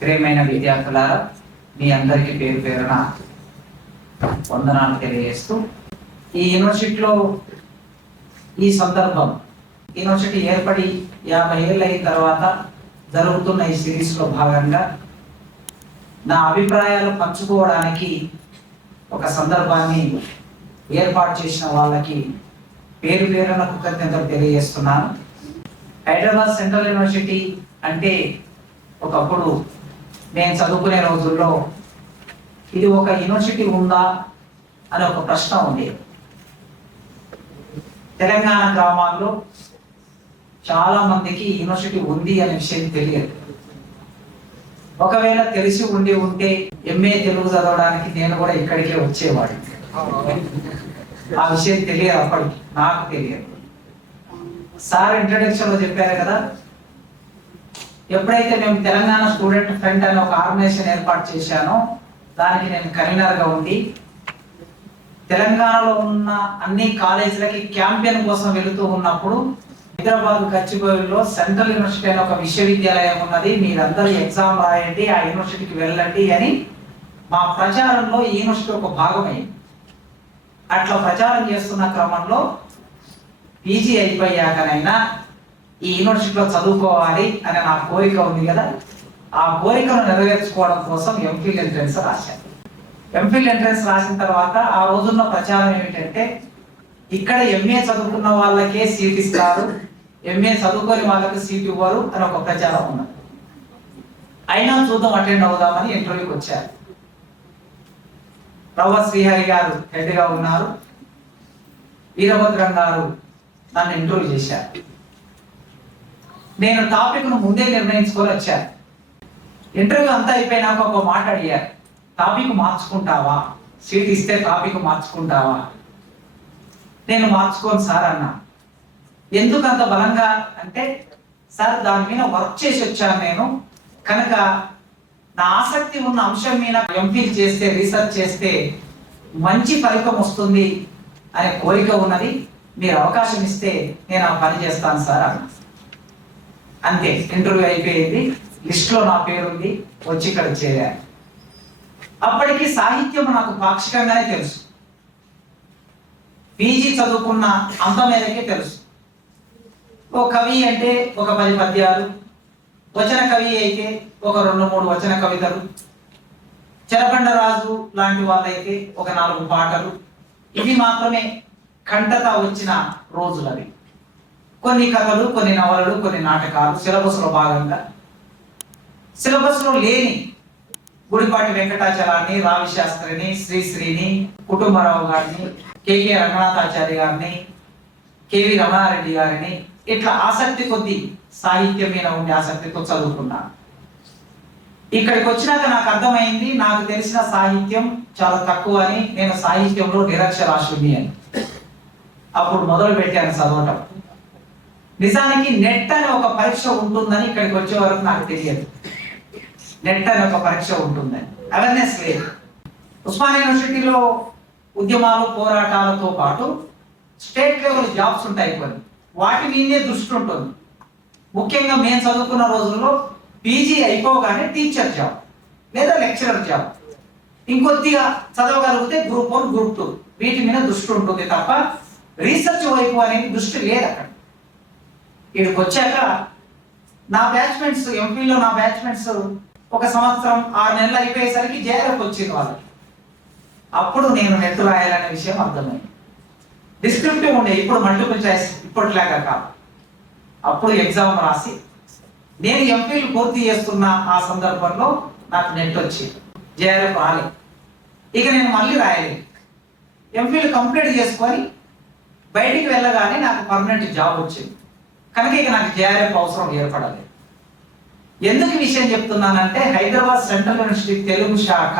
ప్రియమైన విద్యార్థులారా, మీ అందరికీ పేరు పేరున వందనాలు తెలియజేస్తూ, ఈ యూనివర్సిటీలో ఈ సందర్భం యూనివర్సిటీ ఏర్పడి 50 ఏళ్ళు అయిన తర్వాత జరుగుతున్న ఈ సిరీస్లో భాగంగా నా అభిప్రాయాలు పంచుకోవడానికి ఒక సందర్భాన్ని ఏర్పాటు చేసిన వాళ్ళకి పేరు పేరున కృతజ్ఞతలు తెలియజేస్తున్నాను. హైదరాబాద్ సెంట్రల్ యూనివర్సిటీ అంటే ఒకప్పుడు నేను చదువుకునే రోజుల్లో ఇది ఒక యూనివర్సిటీ ఉందా అనే ఒక ప్రశ్న ఉంది. తెలంగాణ గ్రామాల్లో చాలా మందికి యూనివర్సిటీ ఉంది అనే విషయం తెలియదు. ఒకవేళ తెలిసి ఉంటే ఎంఏ తెలుగు చదవడానికి నేను కూడా ఇక్కడికే వచ్చేవాడిని. ఆ విషయం తెలియదు, అప్పటికి నాకు తెలియదు. సార్ ఇంట్రడక్షన్ లో చెప్పారు కదా, ఎప్పుడైతే మేము తెలంగాణ స్టూడెంట్ ఫ్రంట్ అనే ఒక ఆర్గనైజేషన్ ఏర్పాటు చేశానో దానికి నేను కన్వీనర్ గా ఉండి తెలంగాణలో ఉన్న అన్ని కాలేజీలకి క్యాంపెయిన్ కోసం వెళుతూ ఉన్నప్పుడు హైదరాబాద్ గచ్చిబౌలిలో సెంట్రల్ యూనివర్సిటీ అనే ఒక విశ్వవిద్యాలయం ఉన్నది, మీరందరూ ఎగ్జామ్ రాయండి, ఆ యూనివర్సిటీకి వెళ్ళండి అని మా ప్రచారంలో ఈ యూనివర్సిటీ ఒక భాగమైంది. అట్లా ప్రచారం చేస్తున్న క్రమంలో పీజీ అయిపోయాకనైనా ఈ యూనివర్సిటీలో చదువుకోవాలి అనే నా కోరిక ఉంది కదా, ఆ కోరికను నెరవేర్చుకోవడం కోసం ఎంఫిల్ ఎంట్రన్స్ రాశాను. ఎంఫిల్ ఎంట్రన్స్ రాసిన తర్వాత ఆ రోజున్న ప్రచారం ఏమిటంటే, ఇక్కడ ఎంఏ చదువుకున్న వాళ్ళకే సీట్ ఇస్తారు, ఎంఏ చదువుకొని వాళ్ళకి సీట్ ఇవ్వరు అని ఒక ప్రచారం ఉన్నది. అయినా చూద్దాం, అటెండ్ అవుదామని ఇంటర్వ్యూకి వచ్చారు. ప్రొఫెసర్ శ్రీహరి గారు హెడ్ గా ఉన్నారు, వీరభద్రం గారు నన్ను ఇంటర్వ్యూ చేశారు. నేను టాపిక్ ను ముందే నిర్ణయించుకొని వచ్చాను. ఇంటర్వ్యూ అంతా అయిపోయినాక ఒక మాట అడిగారు, టాపిక్ మార్చుకుంటావా, సీట్ ఇస్తే టాపిక్ మార్చుకుంటావా? నేను మార్చుకోను సార్ అన్నా. ఎందుకు అంత బలంగా అంటే, సార్ దాని మీద వర్క్ చేసి వచ్చాను నేను, కనుక నా ఆసక్తి ఉన్న అంశం మీద ఎంఫిల్ చేస్తే, రీసెర్చ్ చేస్తే మంచి ఫలితం వస్తుంది అనే కోరిక ఉన్నది, మీరు అవకాశం ఇస్తే నేను ఆ పని చేస్తాను సార్ అన్నా. అంతే, ఇంటర్వ్యూ అయిపోయింది, లిస్ట్లో నా పేరు ఉంది, వచ్చి ఇక్కడ చేరాను. అప్పటికి సాహిత్యం నాకు పాక్షికంగానే తెలుసు, పీజీ చదువుకున్న అంత మేరకే తెలుసు. ఓ కవి అంటే ఒక 10 పద్యాలు, వచన కవి అయితే ఒక 2-3 వచన కవితలు, చెరబండరాజు లాంటి వాళ్ళైతే ఒక 4 పాటలు, ఇవి మాత్రమే కంటత వచ్చిన రోజులవి. కొన్ని కథలు, కొన్ని నవలలు, కొన్ని నాటకాలు సిలబస్ లో భాగంగా. సిలబస్ లో లేని గుడిపాటి వెంకటాచలాన్ని, రావి శాస్త్రిని, శ్రీశ్రీని, కుటుంబరావు గారిని, కేకే రంగనాథాచారి గారిని, కేవి రమణారెడ్డి గారిని, ఇట్లా ఆసక్తి కొద్ది సాహిత్యం మీద ఉండే ఆసక్తితో చదువుకున్నాను. ఇక్కడికి వచ్చినాక నాకు అర్థమైంది, నాకు తెలిసిన సాహిత్యం చాలా తక్కువ అని, నేను సాహిత్యంలో నిరక్షరాస్యుని అని. అప్పుడు మొదలు పెట్టాను చదవటం. నిజానికి నెట్ అనే ఒక పరీక్ష ఉంటుందని ఇక్కడికి వచ్చే వరకు నాకు తెలియదు. నెట్ అనే ఒక పరీక్ష ఉంటుందని అవేర్నెస్ లేదు. ఉస్మానియా యూనివర్సిటీలో ఉద్యమాలు, పోరాటాలతో పాటు స్టేట్ లెవెల్ జాబ్స్ ఉంటాయి కొన్ని, వాటి మీదే దృష్టి ఉంటుంది. ముఖ్యంగా మేము చదువుకున్న రోజుల్లో పీజీ అయిపోగానే టీచర్ జాబ్ లేదా లెక్చరర్ జాబ్, ఇంకొద్దిగా చదవగలిగితే గ్రూప్ 1, గ్రూప్ 2 వీటి మీద దృష్టి ఉంటుంది తప్ప రీసెర్చ్ వైపు అనేది దృష్టి లేదు అక్కడ. ఇక్కడికి వచ్చాక నా బ్యాచ్మెంట్స్, ఎంపీలో నా బ్యాచ్మెంట్స్ 1 సంవత్సరం 6 నెలలు అయిపోయేసరికి జేఆర్ఎఫ్ వచ్చింది వాళ్ళకి. అప్పుడు నేను నెట్ రాయాలనే విషయం అర్థమైంది. డిస్క్రిప్టివ్ ఉండే, ఇప్పుడు మల్టిపుల్ చాయిస్ ఇప్పటిలాగా కాదు. అప్పుడు ఎగ్జామ్ రాసి నేను ఎంపీలు పూర్తి చేస్తున్న ఆ సందర్భంలో నాకు నెట్ వచ్చింది, జేఆర్ఎఫ్ రాలేదు. ఇక నేను మళ్ళీ రాయలేదు. ఎంపీలు కంప్లీట్ చేసుకొని బయటికి వెళ్ళగానే నాకు పర్మనెంట్ జాబ్ వచ్చింది. కనుక ఇక నాకు జేఆర్ఎఫ్ అవసరం ఏర్పడలేదు. ఎందుకు విషయం చెప్తున్నానంటే, హైదరాబాద్ సెంట్రల్ యూనివర్సిటీ తెలుగు శాఖ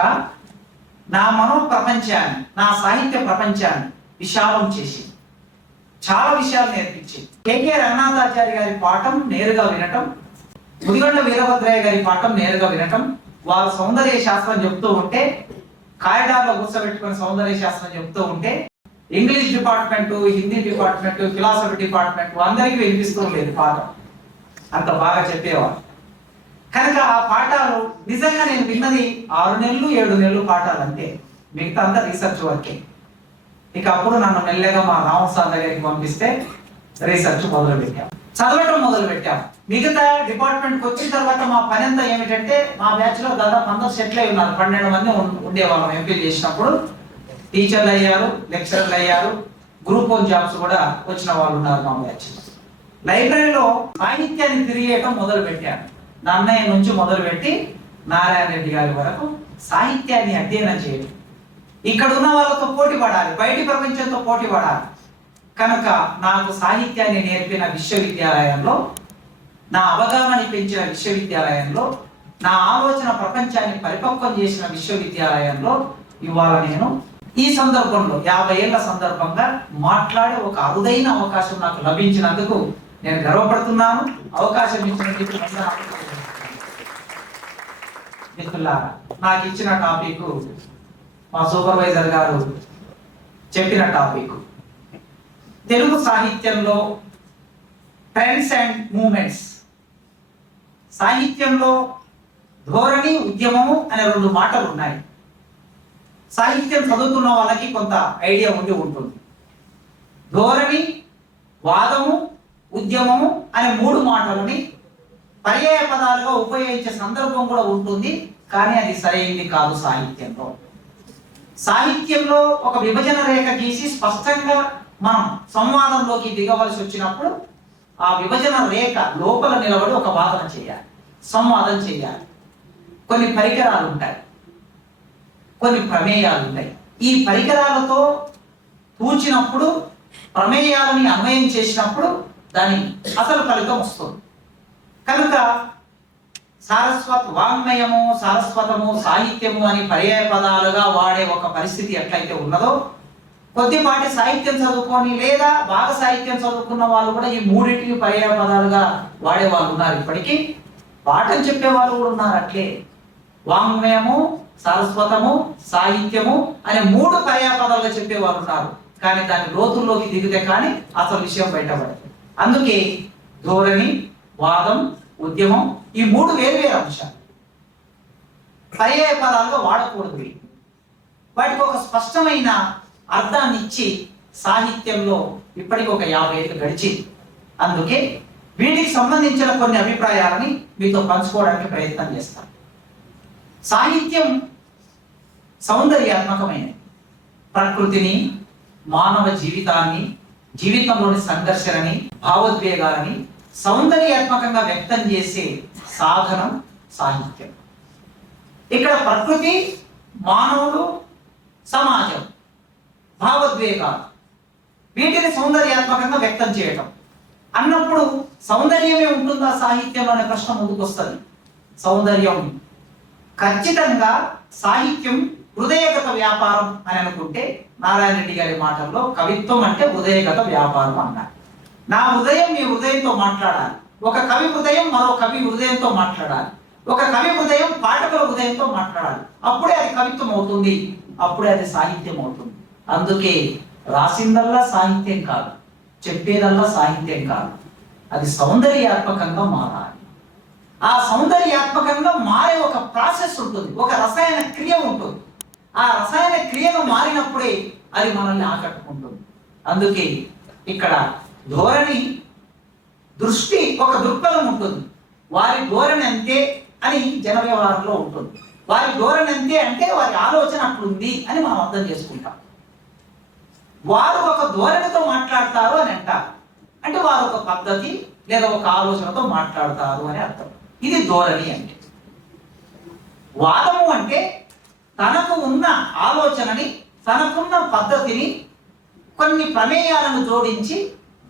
నా మనో ప్రపంచాన్ని, నా సాహిత్య ప్రపంచాన్ని విశాలం చేసి చాలా విషయాలు నేర్పించింది. కేకే రంగనాథాచారి గారి పాఠం నేరుగా వినటం, ముదిగొండ వీరభద్రయ్య గారి పాఠం నేరుగా వినటం, వారు సౌందర్య శాస్త్రం చెప్తూ ఉంటే, కారిడార్లో కూర్చోబెట్టుకుని సౌందర్య శాస్త్రం చెప్తూ ఉంటే, English department, Hindi department, philosophy department అందరికీ వినిపిస్తూ ఉండేది పాఠం. అంత బాగా చెప్పేవారు. కనుక ఆ పాఠాలు నిజంగా నేను విన్నది 6 నెలలు 7 నెలలు పాఠాలు అంతే, మిగతా అంతా రీసెర్చ్ వర్కే. ఇక అప్పుడు నన్ను మెల్లగా మా రామసార్ దగ్గరికి పంపిస్తే రీసెర్చ్ మొదలు పెట్టాం, చదవటం మొదలు పెట్టాం. మిగతా డిపార్ట్మెంట్కి వచ్చిన తర్వాత మా పని అంతా ఏమిటంటే, మా బ్యాచ్ లో దాదాపు అందరూ సెటిల్ అయి ఉన్నారు, 12 మంది ఉండేవాళ్ళం. ఎంపీ చేసినప్పుడు టీచర్లు అయ్యారు, లెక్చరర్లు అయ్యారు, గ్రూప్ 1 జాబ్స్ కూడా వచ్చిన వాళ్ళు ఉన్నారు మా బ్యాచ్. లైబ్రరీలో సాహిత్యాన్ని తిరిగేయటం మొదలు పెట్టాను. నన్నయ్య నుంచి మొదలుపెట్టి నారాయణ రెడ్డి గారి వరకు సాహిత్యాన్ని అధ్యయనం చేయడం. ఇక్కడ ఉన్న వాళ్ళతో పోటీ పడాలి, బయటి ప్రపంచంతో పోటీ పడాలి. కనుక నాకు సాహిత్యాన్ని నేర్పిన విశ్వవిద్యాలయంలో, నా అవగాహన పెంచిన విశ్వవిద్యాలయంలో, నా ఆలోచన ప్రపంచాన్ని పరిపక్వం చేసిన విశ్వవిద్యాలయంలో ఇవాళ నేను ఈ సందర్భంలో 50 ఏళ్ల సందర్భంగా మాట్లాడే ఒక అరుదైన అవకాశం నాకు లభించినందుకు నేను గర్వపడుతున్నాను. అవకాశం ఇచ్చినందుకు మిత్రులారా, నాకు ఇచ్చిన టాపిక్ మా సూపర్వైజర్ గారు చెప్పిన టాపిక్, తెలుగు సాహిత్యంలో ట్రెండ్స్ అండ్ మూమెంట్స్. సాహిత్యంలో ధోరణి, ఉద్యమము అనే 2 మాటలు ఉన్నాయి. సాహిత్యం చదువుతున్న వాళ్ళకి కొంత ఐడియా ఉండి ఉంటుంది. ధోరణి, వాదము, ఉద్యమము అనే 3 మాటలని పర్యాయ పదాలుగా ఉపయోగించే సందర్భం కూడా ఉంటుంది, కానీ అది సరైనది కాదు. సాహిత్యంలో ఒక విభజన రేఖ గీసి స్పష్టంగా మనం సంవాదంలోకి దిగవలసి వచ్చినప్పుడు ఆ విభజన రేఖ లోపల నిలబడి ఒక వాదన చేయాలి, సంవాదం చేయాలి. కొన్ని పరికరాలు ఉంటాయి, కొన్ని ప్రమేయాలు ఉంటాయి. ఈ పరికరాలతో తూచినప్పుడు, ప్రమేయాలని అన్వయం చేసినప్పుడు దాని అసలు ఫలితం వస్తుంది. కనుక వాంగ్మయము, సారస్వతము, సాహిత్యము అని పర్యాయ పదాలుగా వాడే ఒక పరిస్థితి ఎట్లయితే ఉన్నదో, కొద్దిపాటి సాహిత్యం చదువుకొని లేదా బాగా సాహిత్యం చదువుకున్న వాళ్ళు కూడా ఈ 3టిని పర్యాయ పదాలుగా వాడే వాళ్ళు ఉన్నారు. ఇప్పటికీ పాఠం చెప్పే వాళ్ళు కూడా ఉన్నారు. అట్లే వాంగ్మయము, సారస్వతము, సాహిత్యము అనే 3 పర్యాయ పదాలుగా చెప్పే వాళ్ళు ఉన్నారు. కానీ దాని లోతుల్లోకి దిగితే కానీ అసలు విషయం బయటపడదు. అందుకే ధోరణి, వాదం, ఉద్యమం ఈ 3 వేరు అంశాలు పర్యాయ పదాలుగా వాడకూడదు. వాటికి ఒక స్పష్టమైన అర్థాన్ని ఇచ్చి సాహిత్యంలో ఇప్పటికి ఒక 50 ఏళ్ళు గడిచింది. అందుకే వీటికి సంబంధించిన కొన్ని అభిప్రాయాలని మీతో పంచుకోవడానికి ప్రయత్నం చేస్తాను. సాహిత్యం సౌందర్యాత్మకమైనది. ప్రకృతిని, మానవ జీవితాన్ని, జీవితంలోని సంఘర్షణని, భావోద్వేగాలని సౌందర్యాత్మకంగా వ్యక్తం చేసే సాధనం సాహిత్యం. ఇక్కడ ప్రకృతి, మానవుడు, సమాజం, భావోద్వేగాలు వీటిని సౌందర్యాత్మకంగా వ్యక్తం చేయటం అన్నప్పుడు సౌందర్యమే ఉంటుందా సాహిత్యం అనే ప్రశ్న ముందుకు వస్తుంది. సౌందర్యం ఖచ్చితంగా సాహిత్యం హృదయగత వ్యాపారం అని అనుకుంటే, నారాయణ రెడ్డి గారి మాటల్లో కవిత్వం అంటే హృదయగత వ్యాపారం అన్నారు. నా హృదయం మీ హృదయంతో మాట్లాడాలి. ఒక కవి హృదయం మరో కవి హృదయంతో మాట్లాడాలి. ఒక కవి హృదయం పాఠకుల హృదయంతో మాట్లాడాలి. అప్పుడే అది కవిత్వం అవుతుంది, అప్పుడే అది సాహిత్యం అవుతుంది. అందుకే రాసిందల్లా సాహిత్యం కాదు, చెప్పేదల్లా సాహిత్యం కాదు, అది సౌందర్యాత్మకంగా మారాలి. ఆ సౌందర్యాత్మకంగా మారే ఒక ప్రాసెస్ ఉంటుంది, ఒక రసాయన క్రియ ఉంటుంది. ఆ రసాయన క్రియను మారినప్పుడే అది మనల్ని ఆకట్టుకుంటుంది. అందుకే ఇక్కడ ధోరణి, దృష్టి, ఒక దృక్పథం ఉంటుంది. వారి ధోరణి అంతే అని జన వ్యవహారంలో ఉంటుంది. వారి ధోరణి అంతే అంటే వారి ఆలోచన అట్లుంది అని మనం అర్థం చేసుకుంటాం. వారు ఒక ధోరణితో మాట్లాడతారు అని అంటారు, అంటే వారు ఒక పద్ధతి లేదా ఒక ఆలోచనతో మాట్లాడతారు అని అర్థం. ఇది ధోరణి అంటే. వాదము అంటే తనకు ఉన్న ఆలోచనని, తనకున్న పద్ధతిని కొన్ని ప్రమేయాలను జోడించి,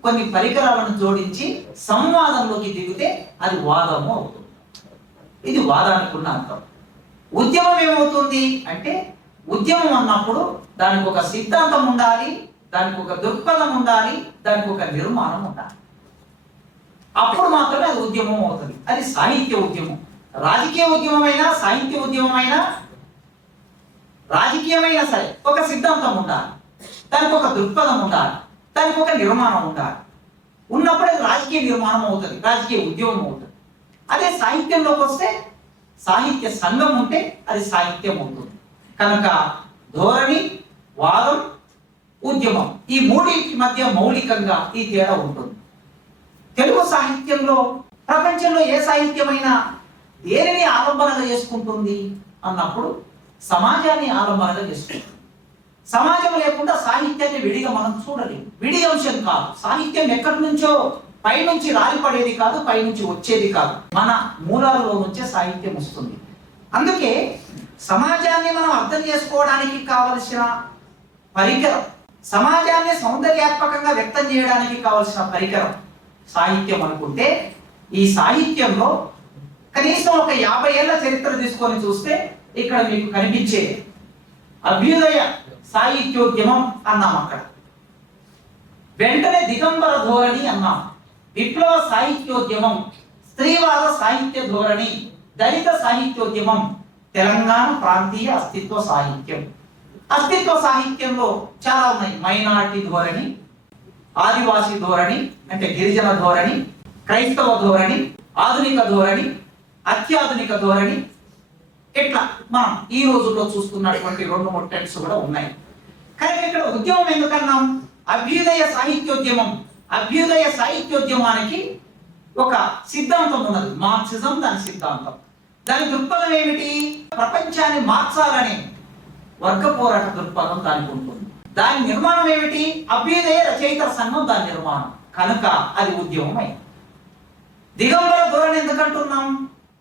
కొన్ని పరికరాలను జోడించి సంవాదంలోకి దిగితే అది వాదము అవుతుంది. ఇది వాదానికి ఉన్న అర్థం. ఉద్యమం ఏమవుతుంది అంటే, ఉద్యమం అన్నప్పుడు దానికి ఒక సిద్ధాంతం ఉండాలి, దానికి ఒక దృక్పథం ఉండాలి, దానికి ఒక నిర్మాణం ఉండాలి. అప్పుడు మాత్రమే అది ఉద్యమం అవుతుంది. అది సాహిత్య ఉద్యమం. రాజకీయ ఉద్యమమైనా, సాహిత్య ఉద్యమమైనా, రాజకీయమైనా సరే ఒక సిద్ధాంతం ఉండాలి, దానికి ఒక దృక్పథం ఉండాలి, దానికి ఒక నిర్మాణం ఉండాలి. ఉన్నప్పుడే రాజకీయ నిర్మాణం అవుతుంది, రాజకీయ ఉద్యమం అవుతుంది. అదే సాహిత్యంలోకి వస్తే సాహిత్య సంఘం ఉంటే అది సాహిత్యం అవుతుంది. కనుక ధోరణి, వాదం, ఉద్యమం ఈ మూడింటి మధ్య మౌలికంగా ఈ తేడా ఉంటుంది. తెలుగు సాహిత్యంలో ప్రపంచంలో ఏ సాహిత్యమైనా దేనిని ఆలంబనగా చేసుకుంటుంది అన్నప్పుడు సమాజాన్ని ఆలంబనగా చేసుకుంటుంది. సమాజం లేకుండా సాహిత్యాన్ని విడిగా మనం చూడలేము. విడి అంశం కాదు. సాహిత్యం ఎక్కడి నుంచో పైనుంచి రాలిపడేది కాదు, పైనుంచి వచ్చేది కాదు. మన మూలాలలో నుంచే సాహిత్యం వస్తుంది. అందుకే సమాజాన్ని మనం అర్థం చేసుకోవడానికి కావలసిన పరికరం, సమాజాన్ని సౌందర్యాత్మకంగా వ్యక్తం చేయడానికి కావలసిన పరికరం సాహిత్యం అనుకుంటే, ఈ సాహిత్యంలో కనీసం ఒక 50 ఏళ్ల చరిత్ర తీసుకొని చూస్తే ఇక్కడ మీకు కనిపించే అభ్యుదయ సాహిత్యోద్యమం అన్నాం, అక్కడ వెంటనే దిగంబర ధోరణి అన్నాం, విప్లవ సాహిత్యోద్యమం, స్త్రీవాద సాహిత్య ధోరణి, దళిత సాహిత్యోద్యమం, తెలంగాణ ప్రాంతీయ అస్తిత్వ సాహిత్యం. అస్తిత్వ సాహిత్యంలో చాలా ఉన్నాయి. మైనారిటీ ధోరణి, ఆదివాసీ ధోరణి అంటే గిరిజన ధోరణి, క్రైస్తవ ధోరణి, ఆధునిక ధోరణి, అత్యాధునిక ధోరణి, ఇట్లా మనం ఈ రోజుల్లో చూస్తున్నటువంటి 2-3 ట్రెండ్స్ కూడా ఉన్నాయి. కానీ ఇక్కడ ఉద్యమం ఎందుకన్నాం? అభ్యుదయ సాహిత్యోద్యమం. అభ్యుదయ సాహిత్యోద్యమానికి ఒక సిద్ధాంతం ఉన్నది, మార్క్సిజం దాని సిద్ధాంతం. దాని దృక్పథం ఏమిటి? ప్రపంచాన్ని మార్చాలనే వర్గ పోరాట దృక్పథం దానికి ఉంటుంది. దాని నిర్మాణం ఏమిటి? అభ్యుదయ రచయితల సంఘం దాని నిర్మాణం. కనుక అది ఉద్యమం అయింది. దిగంబర ధోరణి ఎందుకంటున్నాం?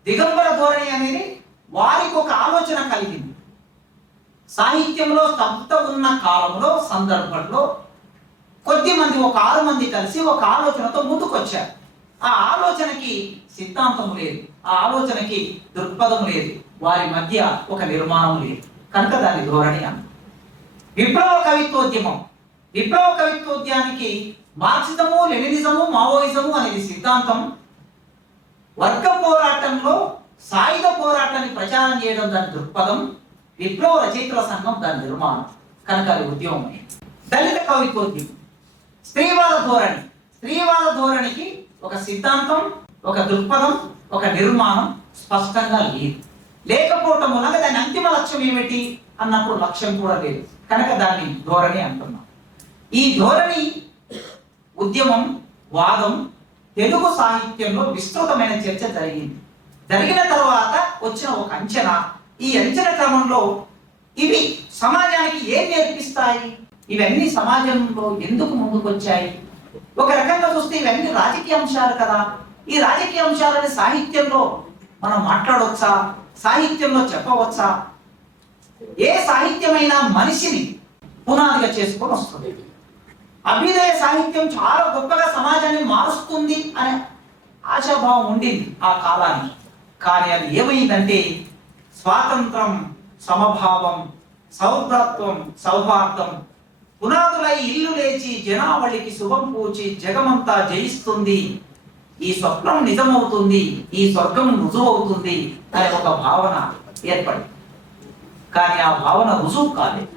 దిగంబర ధోరణి అనేది వారికి ఒక ఆలోచన కలిగింది. సాహిత్యంలో స్తబ్ద ఉన్న కాలంలో, సందర్భంలో కొద్ది మంది, ఒక 6 మంది కలిసి ఒక ఆలోచనతో ముందుకొచ్చారు. ఆ ఆలోచనకి సిద్ధాంతం లేదు, ఆ ఆలోచనకి దృక్పథం లేదు, వారి మధ్య ఒక నిర్మాణం లేదు. కనుక దాని ధోరణి అన్న. విప్లవ కవిత్వోద్యమం. విప్లవ కవిత్వోద్యానికి మార్క్సిజము, లెనినిజము, మావోయిజము అనేది సిద్ధాంతం. వర్గ పోరాటంలో సాయుధ పోరాటాన్ని ప్రచారం చేయడం దాని దృక్పథం. విప్లవ రచయితల సంఘం దాని నిర్మాణం. కనుక అది ఉద్యమం. దళిత కవిత్వోద్యమం, స్త్రీవాద ధోరణి. స్త్రీవాద ధోరణికి ఒక సిద్ధాంతం, ఒక దృక్పథం, ఒక నిర్మాణం స్పష్టంగా లేదు. లేకపోవటం వలన దాని అంతిమ లక్ష్యం ఏమిటి అన్నప్పుడు లక్ష్యం కూడా లేదు. కనుక దాన్ని ధోరణి అంటున్నాం. ఈ ధోరణి, ఉద్యమం, వాదం తెలుగు సాహిత్యంలో విస్తృతమైన చర్చ జరిగింది. జరిగిన తర్వాత వచ్చిన ఒక అంచనా, ఈ అంచనా క్రమంలో ఇవి సమాజానికి ఏం నేర్పిస్తాయి, ఇవన్నీ సమాజంలో ఎందుకు ముందుకు వచ్చాయి? ఒక రకంగా చూస్తే ఇవన్నీ రాజకీయ అంశాలు కదా. ఈ రాజకీయ అంశాలని సాహిత్యంలో మనం మాట్లాడవచ్చా? సాహిత్యంలో చెప్పవచ్చా? ఏ సాహిత్యమైనా మనిషిని పునాదిగా చేసుకొని వస్తుంది. అభ్యుదయ సాహిత్యం చాలా గొప్పగా సమాజాన్ని మారుస్తుంది అనే ఆశాభావం ఉండింది ఆ కాలానికి. కానీ అది ఏమైందంటే స్వాతంత్రం, సమభావం, సౌభ్రత్వం, సౌహార్దం పునాదులై ఇల్లు లేచి జనావళికి శుభం పూచి జగమంతా జయిస్తుంది, ఈ స్వప్నం నిజమవుతుంది, ఈ స్వర్గం రుజువవుతుంది అనే ఒక భావన ఏర్పడింది. కానీ ఆ భావన రుజువు కాలేదు.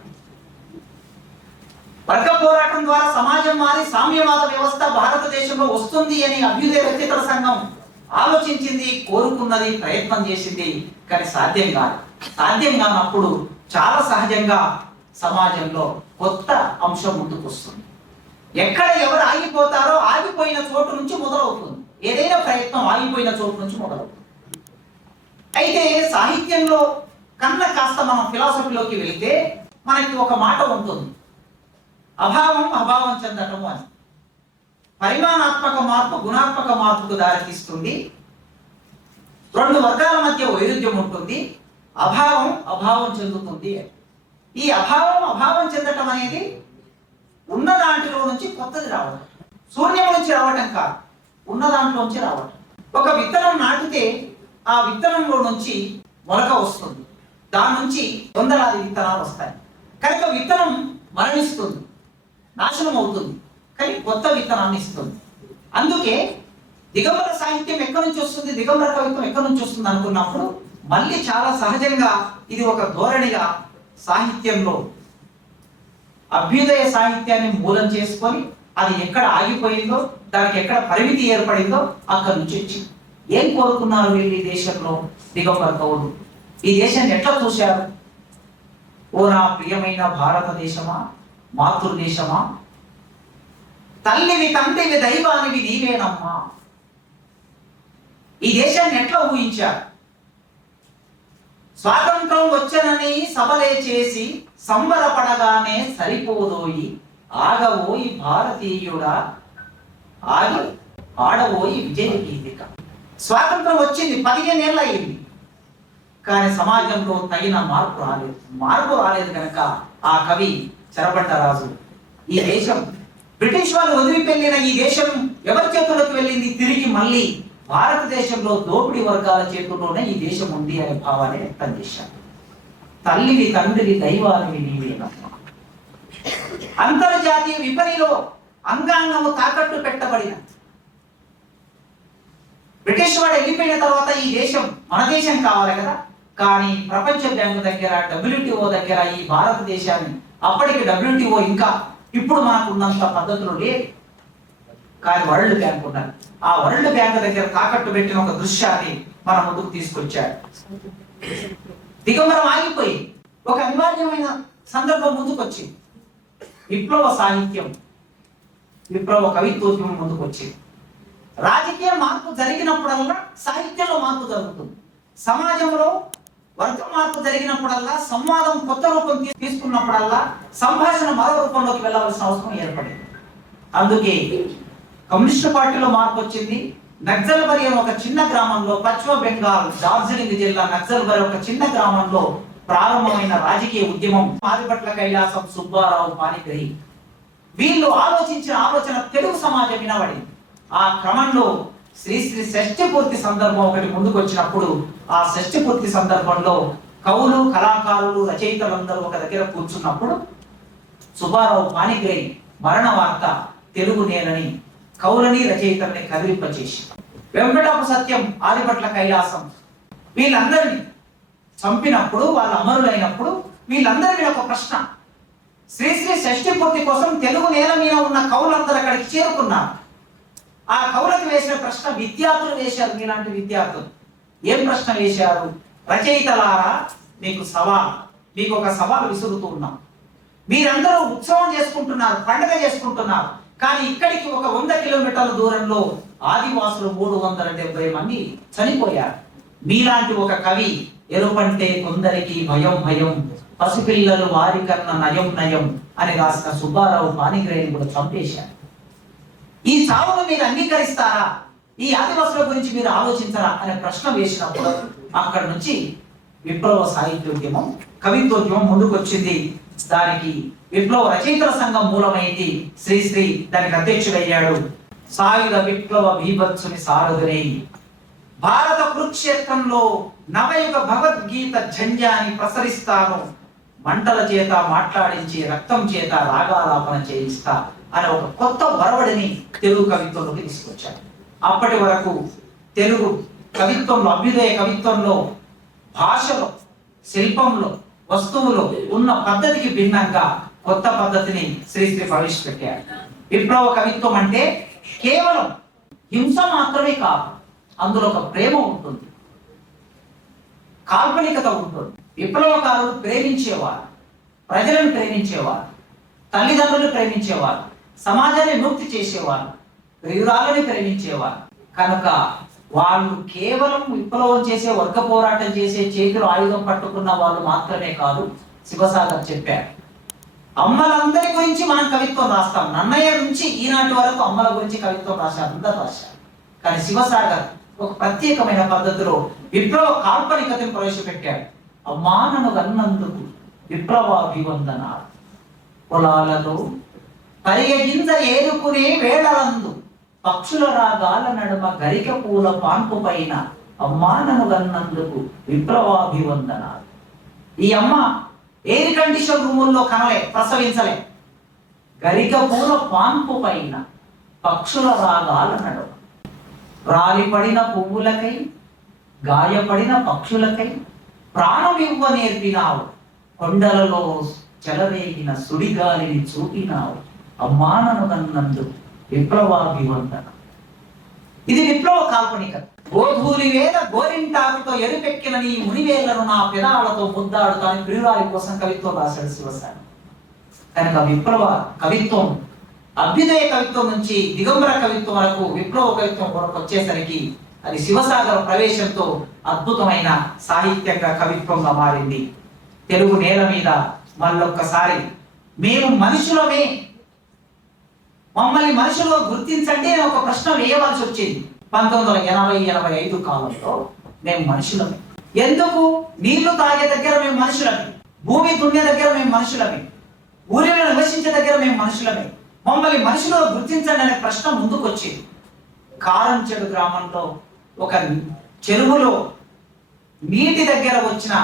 వర్గ పోరాటం ద్వారా సమాజం మారి సామ్యవాద వ్యవస్థ భారతదేశంలో వస్తుంది అని అభ్యుదయ రచయితల సంఘం ఆలోచించింది, కోరుకున్నది, ప్రయత్నం చేసింది. కానీ సాధ్యం కాదు. సాధ్యం కానప్పుడు చాలా సహజంగా సమాజంలో కొత్త అంశం ముందుకు వస్తుంది. ఎక్కడ ఎవరు ఆగిపోతారో ఆగిపోయిన చోటు నుంచి మొదలవుతుంది. ఏదైనా ప్రయత్నం ఆగిపోయిన చోటు నుంచి మొదలవుతుంది. అయితే సాహిత్యంలో కన్నా కాస్త మనం ఫిలాసఫీలోకి వెళితే మనకి ఒక మాట ఉంటుంది, అభావం అభావం చెందటము అని. పరిమాణాత్మక మార్పు గుణాత్మక మార్పుకు దారితీస్తుంది. 2 వర్గాల మధ్య వైరుధ్యం ఉంటుంది. అభావం అభావం చెందుతుంది. ఈ అభావం అభావం చెందటం అనేది ఉన్న దాంట్లో నుంచి కొత్తది రావడం, శూన్యం నుంచి రావటం కాదు, ఉన్న దాంట్లో నుంచి రావటం. ఒక విత్తనం నాటితే ఆ విత్తనంలో నుంచి మొలక వస్తుంది, దాని నుంచి వందలాది విత్తనాలు వస్తాయి. కనుక విత్తనం మరణిస్తుంది, నాశనం అవుతుంది, కానీ కొత్త విత్తనాన్ని ఇస్తుంది. అందుకే దిగంబర సాహిత్యం ఎక్కడి నుంచి వస్తుంది, దిగంబర కవిత్వం ఎక్కడి నుంచి వస్తుంది అనుకున్నప్పుడు మళ్ళీ చాలా సహజంగా ఇది ఒక ధోరణిగా సాహిత్యంలో అభ్యుదయ సాహిత్యాన్ని మూలం చేసుకొని అది ఎక్కడ ఆగిపోయిందో, దానికి ఎక్కడ పరిమితి ఏర్పడిందో అక్కడి నుంచి వచ్చింది. ఏం కోరుకున్నారు వీళ్ళు ఈ దేశంలో? దిగంబర కవులు ఈ దేశాన్ని ఎట్లా చూశారు? ఓ నా ప్రియమైన భారతదేశమా, మాతృదేశమా, తల్లివి తండ్రివి దైవానివి నీవేనమ్మా. ఈ దేశాన్ని ఎట్లా ఊహించారు? స్వాతంత్రం వచ్చనని సభలే చేసి సంబరపడగానే సరిపోదోయి, ఆగవోయి భారతీయుడా, ఆగి ఆడబోయి విజయ గీతిక. స్వాతంత్రం వచ్చింది, 15 ఏళ్ళు అయింది, కానీ సమాజంలో తగిన మార్పు రాలేదు కనుక ఆ కవి చెరపట్టరాజు ఈ దేశం బ్రిటిష్ వాళ్ళు వదిలిపెళ్ళిన ఈ దేశం ఎవరి చేతుల్లోకి వెళ్ళింది? తిరిగి మళ్ళీ భారతదేశంలో దోపిడీ వర్గాల చేతుల్లోనే ఈ దేశం ఉంది అనే భావాన్ని వ్యక్తం చేశారు. తల్లివి తండ్రివి దైవానివి నీవేనమ్మా. అంతర్జాతీయ విపణిలో అంగాంగము తాకట్టు పెట్టబడిన బ్రిటిష్ వాడు వెళ్ళిపోయిన తర్వాత ఈ దేశం మన దేశం కావాలి కదా, కానీ ప్రపంచ బ్యాంకు దగ్గర, WTO దగ్గర ఈ భారతదేశాన్ని, అప్పటికి WTO ఇంకా ఇప్పుడు మనకు ఉన్నంత పద్ధతులు లేదు, కానీ వరల్డ్ బ్యాంక్ ఉన్నది. ఆ వరల్డ్ బ్యాంక్ దగ్గర తాకట్టు పెట్టిన ఒక దృశ్యాన్ని మన ముందుకు తీసుకొచ్చాడు. దిగంబరం ఆగిపోయి ఒక అనివార్యమైన సందర్భం ముందుకు వచ్చింది. విప్లవ సాహిత్యం, విప్లవ కవిత్వం ముందుకు వచ్చింది. రాజకీయ మార్పు జరిగినప్పుడల్లా సాహిత్యంలో మార్పు జరుగుతుంది. సమాజంలో వర్గ మార్పు జరిగినప్పుడల్లా, సంవాదం కొత్త రూపం తీసుకున్నప్పుడల్లా సంభాషణ మరో రూపంలోకి వెళ్ళవలసిన అవసరం ఏర్పడింది. అందుకే కమ్యూనిస్టు పార్టీలో మార్పు వచ్చింది. నక్సల్బరీ ఒక చిన్న గ్రామంలో, పశ్చిమ బెంగాల్ డార్జిలింగ్ జిల్లా నక్సల్బరీ ఒక చిన్న గ్రామంలో ప్రారంభమైన రాజకీయ ఉద్యమం ఆదిపట్ల కైలాసం, సుబ్బారావు పాణిగ్రహి వీళ్ళు ఆలోచించిన ఆలోచన తెలుగు సమాజం వినబడింది. ఆ క్రమంలో శ్రీశ్రీ షష్ఠి పూర్తి సందర్భం ఒకటి ముందుకు వచ్చినప్పుడు, ఆ షష్ఠి పూర్తి సందర్భంలో కవులు, కళాకారులు, రచయితలందరూ ఒక దగ్గర కూర్చున్నప్పుడు సుబ్బారావు పాణిగ్రహి మరణ వార్త తెలుగు నేలని కవులని రచయితల్ని కదిలింపచేసి, వెంకటాపు సత్యం, ఆదిపట్ల కైలాసం వీళ్ళందరినీ చంపినప్పుడు, వాళ్ళ అమరులైనప్పుడు వీళ్ళందరినీ ఒక ప్రశ్న, శ్రీశ్రీ షష్ఠి పూర్తి కోసం తెలుగు నేల మీద ఉన్న కవులందరూ అక్కడికి చేరుకున్నారు. ఆ కవులకు వేసిన ప్రశ్న విద్యార్థులు వేశారు. మీలాంటి విద్యార్థులు ఏం ప్రశ్న వేశారు? రచయితలారా, మీకు ఒక సవాల్ విసురుతూ ఉన్నాం. మీరందరూ ఉత్సవం చేసుకుంటున్నారు, పండుగ చేసుకుంటున్నారు, కానీ ఇక్కడికి ఒక 100 కిలోమీటర్ల దూరంలో ఆదివాసులు 370 మంది చనిపోయారు. మీలాంటి ఒక కవి ఎరుపంటే కొందరికి భయం భయం, పసిపిల్లలు వారి కన్నా నయం నయం అని రాసిన సుబ్బారావు పాణిగ్రహిని కూడా చంపేశారు. ఈ చావును మీరు అంగీకరిస్తారా? ఈ ఆదివాసుల గురించి మీరు ఆలోచించరా అనే ప్రశ్న వేసినప్పుడు అక్కడి నుంచి విప్లవ సాహిత్యోద్యమం, కవిత్వోద్యమం ముందుకు వచ్చింది. దానికి విప్లవ రచయితల సంఘం మూలమైంది. శ్రీశ్రీ దానికి అధ్యక్షుడయ్యాడు. సాయుధ విప్లవ బీభత్సుని సారథునై భారత కురుక్షేత్రంలో నవయుగ భగవద్గీత ఝంజాని ప్రసరిస్తాను, మంటల చేత మాట్లాడించి రక్తం చేత రాగాలాపన చేయిస్తా అనే ఒక కొత్త వరవడిని తెలుగు కవిత్వంలోకి తీసుకొచ్చాడు. అప్పటి వరకు తెలుగు కవిత్వంలో, అభ్యుదయ కవిత్వంలో, భాషలో, శిల్పంలో, వస్తువులో ఉన్న పద్ధతికి భిన్నంగా కొత్త పద్ధతిని శ్రీశ్రీ ప్రవేశపెట్టాడు. విప్లవ కవిత్వం అంటే కేవలం హింస మాత్రమే కాదు, అందులో ఒక ప్రేమ ఉంటుంది, కాల్పనికత ఉంటుంది. విప్లవకారులు ప్రేమించేవారు, ప్రజలను ప్రేమించేవారు, తల్లిదండ్రులు ప్రేమించేవారు, సమాజాన్ని ముక్తి చేసేవారు, ప్రియురాలని ప్రేమించేవారు. కనుక వాళ్ళు కేవలం విప్లవం చేసే, వర్గ పోరాటం చేసే, చేతిలో ఆయుధం పట్టుకున్న వాళ్ళు మాత్రమే కాదు. శివసాగర్ చెప్పారు, అమ్మలందరి గురించి మనం కవిత్వం రాస్తాం. నన్నయ్య నుంచి ఈనాటి వరకు అమ్మల గురించి కవిత్వం రాశారు, అందరూ రాశారు. కానీ శివసాగర్ ఒక ప్రత్యేకమైన పద్ధతిలో విప్లవ కాల్పనికతను ప్రవేశపెట్టాడు. అమ్మా నన్ను కన్నందుకు విప్లవాభివందనాలు, పొలాలలో పరిగగింజ ఏరుకునే వేళలందు పక్షుల రాగాల నడుమ గరిక పూల పాన్పు పైన అమ్మా నన్ను కన్నందుకు విప్లవాభివందనాలు. ఈ అమ్మ ఎయిర్ కండిషన్ రూముల్లో కనలే, ప్రసవించలే. గరిక పూల పాన్పు పైన పక్షుల రాగాల నడుమ రాలిపడిన పువ్వులకై, గాయపడిన పక్షులకై ప్రాణమివ్వ నేర్పినావు, కొండలలో చెలరేగిన సుడిగాలిని చూపినావు, అమ్మానను కన్నందుకు విప్లవాభివందన. ఇది విప్లవ కాల్పనిక. గోధూలి వేల గోరింటాకుతో ఎరుపెక్కిన నీ మునివేళ్లను నా పెదాలతో ముద్దాడుతాను ప్రియురాలి కోసం కవిత్వం రాశాడు శివసాని. కనుక విప్లవ కవిత్వం, అభ్యుదయ కవిత్వం నుంచి దిగంబర కవిత్వం వరకు విప్లవ కవిత్వం వరకు వచ్చేసరికి అది శివసాగర్ ప్రవేశంతో అద్భుతమైన సాహిత్యంగా కవిత్వంగా మారింది. తెలుగు నేల మీద మళ్ళొక్కసారి మేము మనుషులమే, మమ్మల్ని మనుషులు గుర్తించండి అని ఒక ప్రశ్న వేయవలసి వచ్చింది 1980-85 కాలంలో. మేము మనుషులమే. ఎందుకు? నీళ్లు తాగే దగ్గర మేము మనుషులమే, భూమి దున్నే దగ్గర మేము మనుషులమే, ఊరిలో నివసించే దగ్గర మేము మనుషులమే, మమ్మల్ని మనుషులు గుర్తించండి అనే ప్రశ్న ముందుకు వచ్చింది. కారంచెడు గ్రామంలో ఒక చెరువులో నీటి దగ్గర వచ్చిన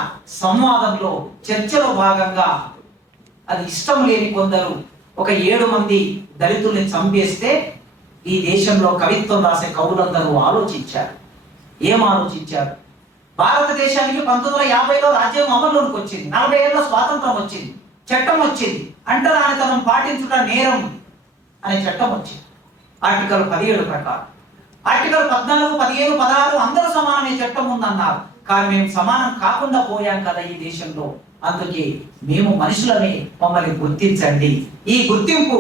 సంవాదంలో, చర్చలో భాగంగా అది ఇష్టం లేని కొందరు ఒక 7 మంది దళితుల్ని చంపేస్తే ఈ దేశంలో కవిత్వం రాసే కవులందరూ ఆలోచించారు. ఏం ఆలోచించారు? భారతదేశానికి 1950లో రాజ్యం అమల్లోకి వచ్చింది, 40 ఏళ్ళ స్వాతంత్రం వచ్చింది, చట్టం వచ్చింది, అంటరానితనం పాటించుట నేరం అనే చట్టం వచ్చింది ఆర్టికల్ 17 ప్రకారం. ఆర్టికల్ 14, 15, 16 అందరూ సమానమే చట్టం ఉందన్నారు. కానీ మేము సమానం కాకుండా పోయాం కదా ఈ దేశంలో. అందుకే మేము మనుషులమే, మమ్మల్ని గుర్తించండి. ఈ గుర్తింపు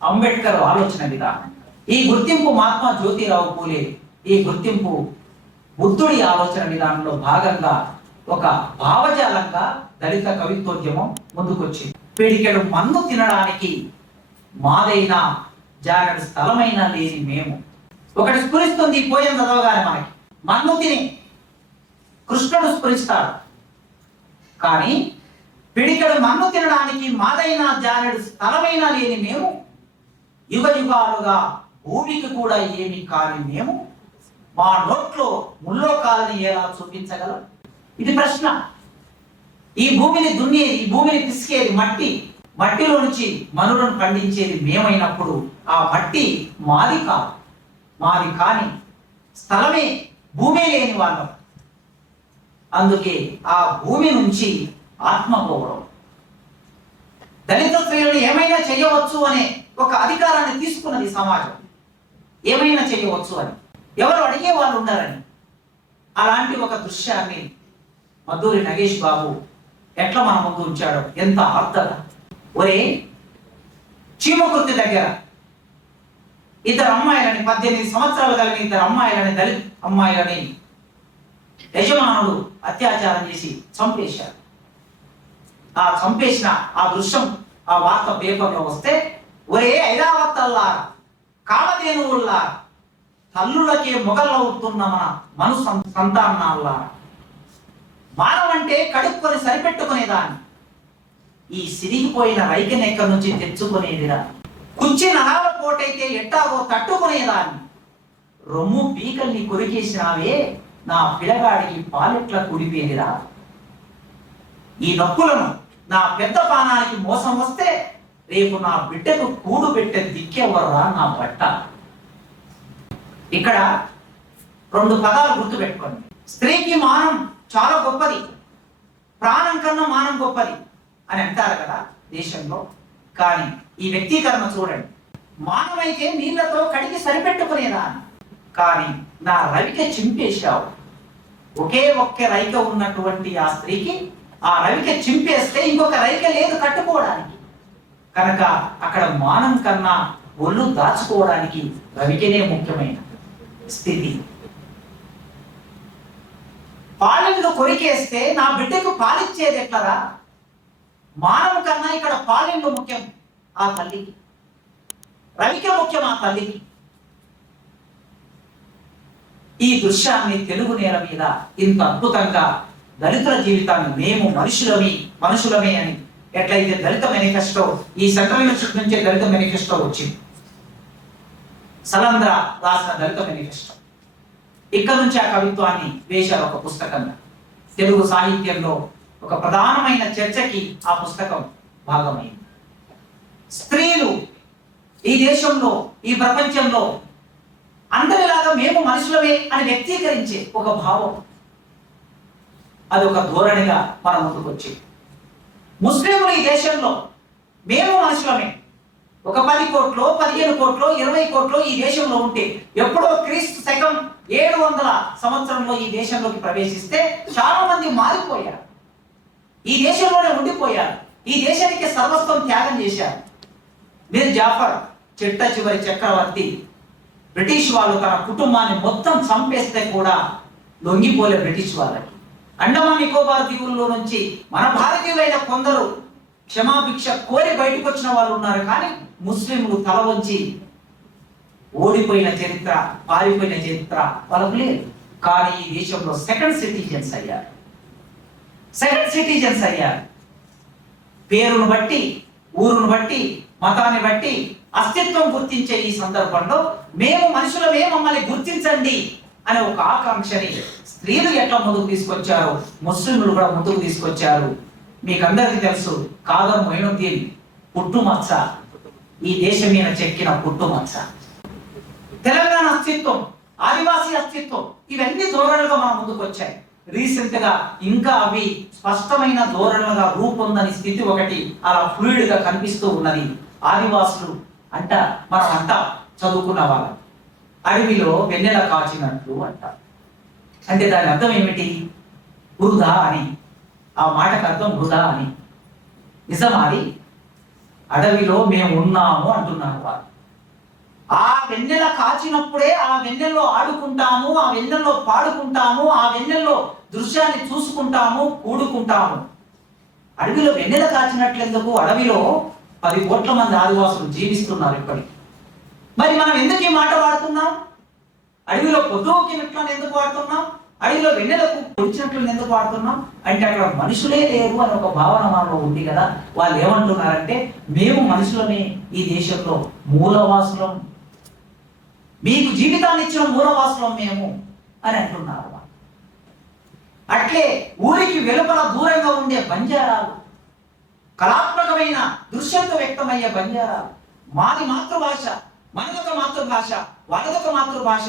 అంబేద్కర్ ఆలోచన విధానం, ఈ గుర్తింపు మహాత్మా జ్యోతిరావు పూలే, ఈ గుర్తింపు బుద్ధుడి ఆలోచన విధానంలో భాగంగా ఒక భావజాలంగా దళిత కవిత్వోద్యమం ముందుకొచ్చింది. పిడికెడు మన్ను తినడానికి మాదైనా జాగడి స్థలమైనా లేని మేము. ఒకటి స్ఫురిస్తుంది ఈ పోయం చదవగానే మనకి. మన్ను తిని కృష్ణుడు స్ఫురిస్తాడు, కానీ పిడికెడు మన్ను తినడానికి మాదైనా జాగడి స్థలమైనా లేని మేము, యుగ యుగాలుగా భూమికి కూడా ఏమి కాని మేము, మా నోట్లో ముల్లోకాలని ఎలా చూపించగలం? ఇది ప్రశ్న. ఈ భూమిని దున్నేది, ఈ భూమిని పిసికేది మట్టి, మట్టిలో నుంచి మనులను పండించేది మేమైనప్పుడు ఆ మట్టి మాది కాదు, మాది కాని స్థలమే, భూమే లేని వాళ్ళం. అందుకే ఆ భూమి నుంచి ఆత్మగౌరవం, దళిత స్త్రీలను ఏమైనా చేయవచ్చు అనే ఒక అధికారాన్ని తీసుకున్నది సమాజం. ఏమైనా చేయవచ్చు అని ఎవరు అడిగే వాళ్ళు ఉండాలని. అలాంటి ఒక దృశ్యాన్ని మద్దూరి నగేష్ బాబు ఎట్లా మన ముందు ఉంచాడో, ఎంత అర్థగా. ఒరే, చీమకుర్తి దగ్గర 2 అమ్మాయిలని, 18 సంవత్సరాలు కలిగిన 2 అమ్మాయిలని, దళిత అమ్మాయిలని యజమానుడు అత్యాచారం చేసి చంపేశారు. ఆ చంపేసిన ఆ దృశ్యం, ఆ వార్త పేపర్లో వస్తే, ఒరే ఐరావత్తల్లారా, కామధేనువుల్లారా, తల్లులకే మొగలవుతున్న మన సంతానాల్లారా, మానవంటే కడుక్కొని సరిపెట్టుకునేదాన్ని, ఈ సిరిగిపోయిన రైకెనెక్క నుంచి తెచ్చుకునేదిరా, కుచ్చి నరాల పోటైతే ఎట్టాగో తట్టుకునేదాన్ని, రొమ్ము పీకల్ని కొరికేసినావే, నా పిల్లగాడికి పాలెట్ల కుడిపోయేదిరా, ఈ నొప్పులను నా పెద్ద పానానికి మోసం వస్తే రేపు నా బిడ్డకు కూడు పెట్టే దిక్కెవర్రా నా బట్ట. ఇక్కడ 2 పదాలు గుర్తుపెట్టుకోండి. స్త్రీకి మానం చాలా గొప్పది, ప్రాణం కన్నా మానం గొప్పది అని అంటారు కదా దేశంలో. కానీ ఈ వ్యక్తీకరణ చూడండి. మానమైతే నీళ్లతో కడిగి సరిపెట్టుకునేదా, కానీ నా రవిక చింపేశావు. ఒకే ఒక్క రైక ఉన్నటువంటి ఆ స్త్రీకి ఆ రవిక చింపేస్తే ఇంకొక రైక లేదు కట్టుకోవడానికి. కనుక అక్కడ మానం కన్నా ఒళ్ళు దాచుకోవడానికి రవికనే ముఖ్యమైన స్థితి. పాలెంలో కొరికేస్తే నా బిడ్డకు పాలిచ్చేది ఎట్లరా? మానవ కన్నా ఇక్కడ పాలెంలో ముఖ్యం ఆ తల్లికి, రవిక ముఖ్యం ఆ తల్లికి. ఈ దృశ్యాన్ని తెలుగు నేల మీద ఇంత అద్భుతంగా దళితుల జీవితాన్ని మేము మనుషులమే అని ఎట్లయితే దళిత మేనిఫెస్టో, ఈ సెంట్రల్ యూనివర్సిటీ నుంచే దళిత మేనిఫెస్టో వచ్చింది, సలంద్ర రాసిన దళిత మేనిఫెస్టో, ఇక్కడ నుంచి ఆ కవిత్వాన్ని వేశారు ఒక పుస్తకంగా. తెలుగు సాహిత్యంలో ఒక ప్రధానమైన చర్చకి ఆ పుస్తకం భాగమైంది. స్త్రీలు ఈ దేశంలో, ఈ ప్రపంచంలో అందరిలాగా మేము మనుషులమే అని వ్యక్తీకరించే ఒక భావం, అది ఒక ధోరణిగా మన ముందుకు వచ్చింది. ముస్లింలు ఈ దేశంలో మేము మనుషులమే, ఒక 10 కోట్లో 15 కోట్లో 20 కోట్లో ఈ దేశంలో ఉంటే ఎప్పుడో క్రీస్తు శకం 700 సంవత్సరంలో ఈ దేశంలోకి ప్రవేశిస్తే చాలా మంది మారిపోయారు, ఈ దేశంలోనే ఉండిపోయారు, ఈ దేశానికి సర్వస్వం త్యాగం చేశారు. మీర్ జాఫర్ చిట్ట చివరి చక్రవర్తి బ్రిటిష్ వాళ్ళు తన కుటుంబాన్ని మొత్తం చంపేస్తే కూడా లొంగిపోలే బ్రిటిష్ వాళ్ళకి. అండమాన్ నికోబార్ దీవుల్లో నుంచి మన భారతీయులైన కొందరు క్షమాభిక్ష కోరి బయటకు వచ్చిన వాళ్ళు ఉన్నారు, కానీ ముస్లింలు తల వంచి ఓడిపోయిన చరిత్ర, పారిపోయిన చరిత్ర వాళ్ళకు లేదు. కానీ ఈ దేశంలో సెకండ్ సిటిజన్స్ అయ్యారు. పేరును బట్టి, ఊరును బట్టి, మతాన్ని బట్టి అస్తిత్వం గుర్తించే ఈ సందర్భంలో మేము మనుషులమే, మమ్మల్ని గుర్తించండి అనే ఒక ఆకాంక్షని స్త్రీలు ఎట్లా ముందుకు తీసుకొచ్చారు, ముస్లింలు కూడా ముందుకు తీసుకొచ్చారు. మీకు అందరికీ తెలుసు, కాదర్ మొయినుద్దీన్ పుట్టుమచ్చ, ఈ దేశం మీద చెక్కిన పుట్టుమచ్చ. తెలంగాణ అస్తిత్వం, ఆదివాసీ అస్తిత్వం, ఇవన్నీ ధోరణులుగా మన ముందుకు వచ్చాయి. రీసెంట్ గా ఇంకా అవి స్పష్టమైన ధోరణులుగా రూపొందని స్థితి ఒకటి అలా ఫ్లూయిడ్ గా కనిపిస్తూ ఉన్నది. ఆదివాసులు అంట, మనం అంట చదువుకున్న వాళ్ళం, అడవిలో వెన్నెల కాచినట్లు అంట. అంటే దాని అర్థం ఏమిటి? వృధా అని. ఆ మాటకు అర్థం వృధా అని. నిజమాది? అడవిలో మేము ఉన్నాము అంటున్నారు వారు. ఆ వెన్నెల కాచినప్పుడే ఆ వెన్నెల్లో ఆడుకుంటాము, ఆ వెన్నెల్లో పాడుకుంటాము, ఆ వెన్నెల్లో దృశ్యాన్ని చూసుకుంటాము, కూడుకుంటాము. అడవిలో వెన్నెల కాచినట్లెందుకు? అడవిలో 10 కోట్ల మంది ఆదివాసులు జీవిస్తున్నారు ఇప్పటికి. మరి మనం ఎందుకు ఈ మాట వాడుతున్నాం? అడవిలో పొద్దుకినట్లను ఎందుకు వాడుతున్నాం? అడవిలో వెన్నెలకు పొడిచినట్లను ఎందుకు వాడుతున్నాం? అంటే అక్కడ మనుషులే లేరు అని ఒక భావన మనలో ఉంది కదా. వాళ్ళు ఏమంటున్నారంటే, మేము మనుషులమే, ఈ దేశంలో మూలవాసులం, మీకు జీవితాన్ని ఇచ్చిన మూలవాసులం మేము అని అంటున్నారు. అట్లే ఊరికి వెలుపల దూరంగా ఉండే బంజారాలు, కళాత్మకమైన దృశ్యంతో వ్యక్తమయ్యే బంజారాలు, మాది మాతృభాష, మనదొక మాతృభాష, వాళ్ళదొక మాతృభాష,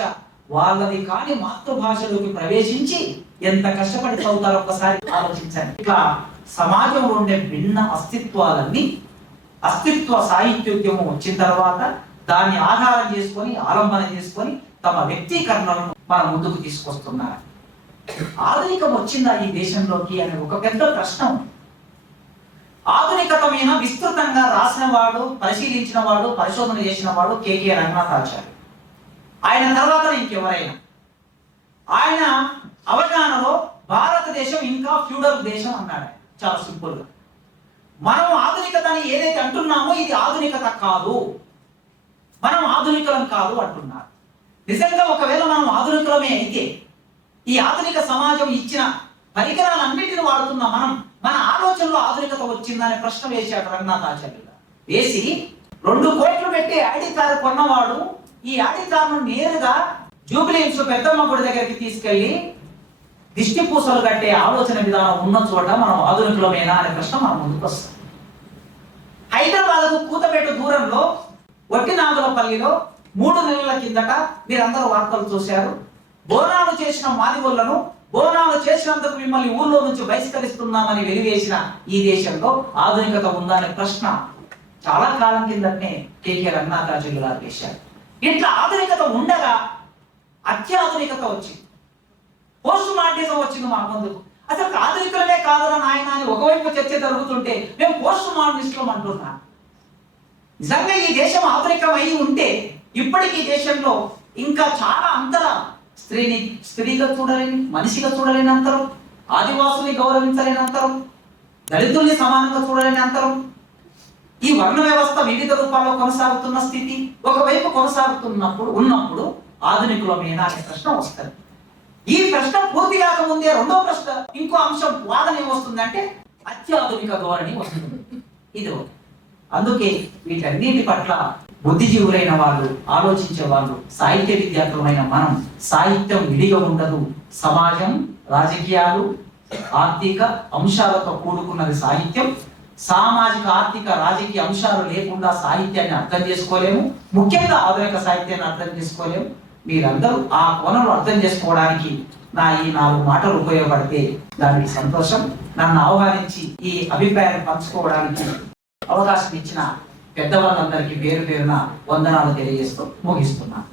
వాళ్ళది కాని మాతృభాషలోకి ప్రవేశించి ఎంత కష్టపడి చదువుతారో ఒక్కసారి ఆలోచించండి. ఇట్లా సమాజంలో ఉండే భిన్న అస్తిత్వాలన్నీ, అస్తిత్వ సాహిత్యోద్యమం వచ్చిన తర్వాత దాన్ని ఆధారం చేసుకొని, ఆలంబన చేసుకొని తమ వ్యక్తీకరణలను మన ముందుకు తీసుకొస్తున్నారు. ఆధునికం వచ్చిందా ఈ దేశంలోకి అనే ఒక పెద్ద ప్రశ్న. ఆధునికత మీద విస్తృతంగా రాసిన వాడు, పరిశీలించిన వాడు, పరిశోధన చేసిన వాడు కె.కె. రంగనాథాచార్య. ఆయన తర్వాత ఇంకెవరైనా, ఆయన అవగాహనలో భారతదేశం ఇంకా ఫ్యూడల్ దేశం అన్నాడు. చాలా సింపుల్ గా, మనం ఆధునికతని ఏదైతే అంటున్నామో ఇది ఆధునికత కాదు, మనం ఆధునికులం కాదు అంటున్నారు. నిజంగా ఒకవేళ మనం ఆధునికులమే అయితే ఈ ఆధునిక సమాజం ఇచ్చిన పరికరాలన్నింటిని వాడుతున్నా మనం, మన ఆలోచనలో ఆధునికత వచ్చిందనే ప్రశ్న వేశాడు రంగనాథాచార్యులు. వేసి 2 కోట్లు పెట్టి ఐడి కారు కొన్నవాడు ఈ ఐడి కారును నేరుగా జూబ్లీహిల్స్ పెద్దమ్మ గుడి దగ్గరికి తీసుకెళ్లి దిష్టి పూసలు కట్టే ఆలోచన విధానం ఉన్న చోట మనం ఆధునికులమేనా అనే ప్రశ్న మన ముందుకు వస్తుంది. హైదరాబాద్కు కూతపేట దూరంలో వట్టినాగులపల్లిలో 3 నెలల కిందట మీరందరూ వార్తలు చూశారు. బోనాలు చేసిన మాదిగోళ్లను, బోనాలు చేసినందుకు మిమ్మల్ని ఊళ్ళో నుంచి బహిష్కరిస్తున్నామని వెలివేసిన ఈ దేశంలో ఆధునికత ఉందా అనే ప్రశ్న చాలా కాలం కిందనే కె.కె. రంగనాథాచార్యులు గారు వేశారు. ఇట్లా ఆధునికత ఉండగా అత్యాధునికత వచ్చింది, పోస్ట్ మార్టిజం వచ్చింది మా ముందుకు. అసలు ఆధునికులనే కాదురా నాయన అని ఒకవైపు చర్చ జరుగుతుంటే మేము పోస్ట్ మార్టిస్టులం అంటున్నాం. నిజంగా ఈ దేశం ఆధునికం అయి ఉంటే ఇప్పటికీ ఈ దేశంలో ఇంకా చాలా అంతరం, స్త్రీని స్త్రీగా చూడలేని, మనిషిగా చూడలేని అంతరం, ఆదివాసుల్ని గౌరవించలేని అంతరం, దళితుల్ని సమానంగా చూడలేని అంతరం, ఈ వర్ణ వ్యవస్థ వివిధ రూపాల్లో కొనసాగుతున్న స్థితి ఒకవైపు ఉన్నప్పుడు ఆధునికులమేనా అనే ప్రశ్న వస్తుంది. ఈ ప్రశ్న పూర్తి కాకముందే రెండో ప్రశ్న, ఇంకో అంశం వాదన ఏమొస్తుందంటే అత్యాధునిక ధోరణి వస్తుంది. ఇది అందుకే వీటన్నిటి పట్ల బుద్ధిజీవులైన వాళ్ళు, ఆలోచించే వాళ్ళు, సాహిత్య విద్యార్థులమైన మనం, సాహిత్యం విడిగా ఉండదు, సమాజం, రాజకీయాలు, ఆర్థిక అంశాలతో కూడుకున్నది సాహిత్యం. సామాజిక, ఆర్థిక, రాజకీయ అంశాలు లేకుండా సాహిత్యాన్ని అర్థం చేసుకోలేము, ముఖ్యంగా ఆధునిక సాహిత్యాన్ని అర్థం చేసుకోలేము. మీరందరూ ఆ కోణంలో అర్థం చేసుకోవడానికి నా ఈ 4 మాటలు ఉపయోగపడితే దానికి సంతోషం. నన్ను ఆహ్వానించి ఈ అభిప్రాయాన్ని పంచుకోవడానికి అవకాశం ఇచ్చిన పెద్దవాళ్ళందరికీ పేరు పేరున వందనాలు తెలియజేస్తూ ముగిస్తున్నాను.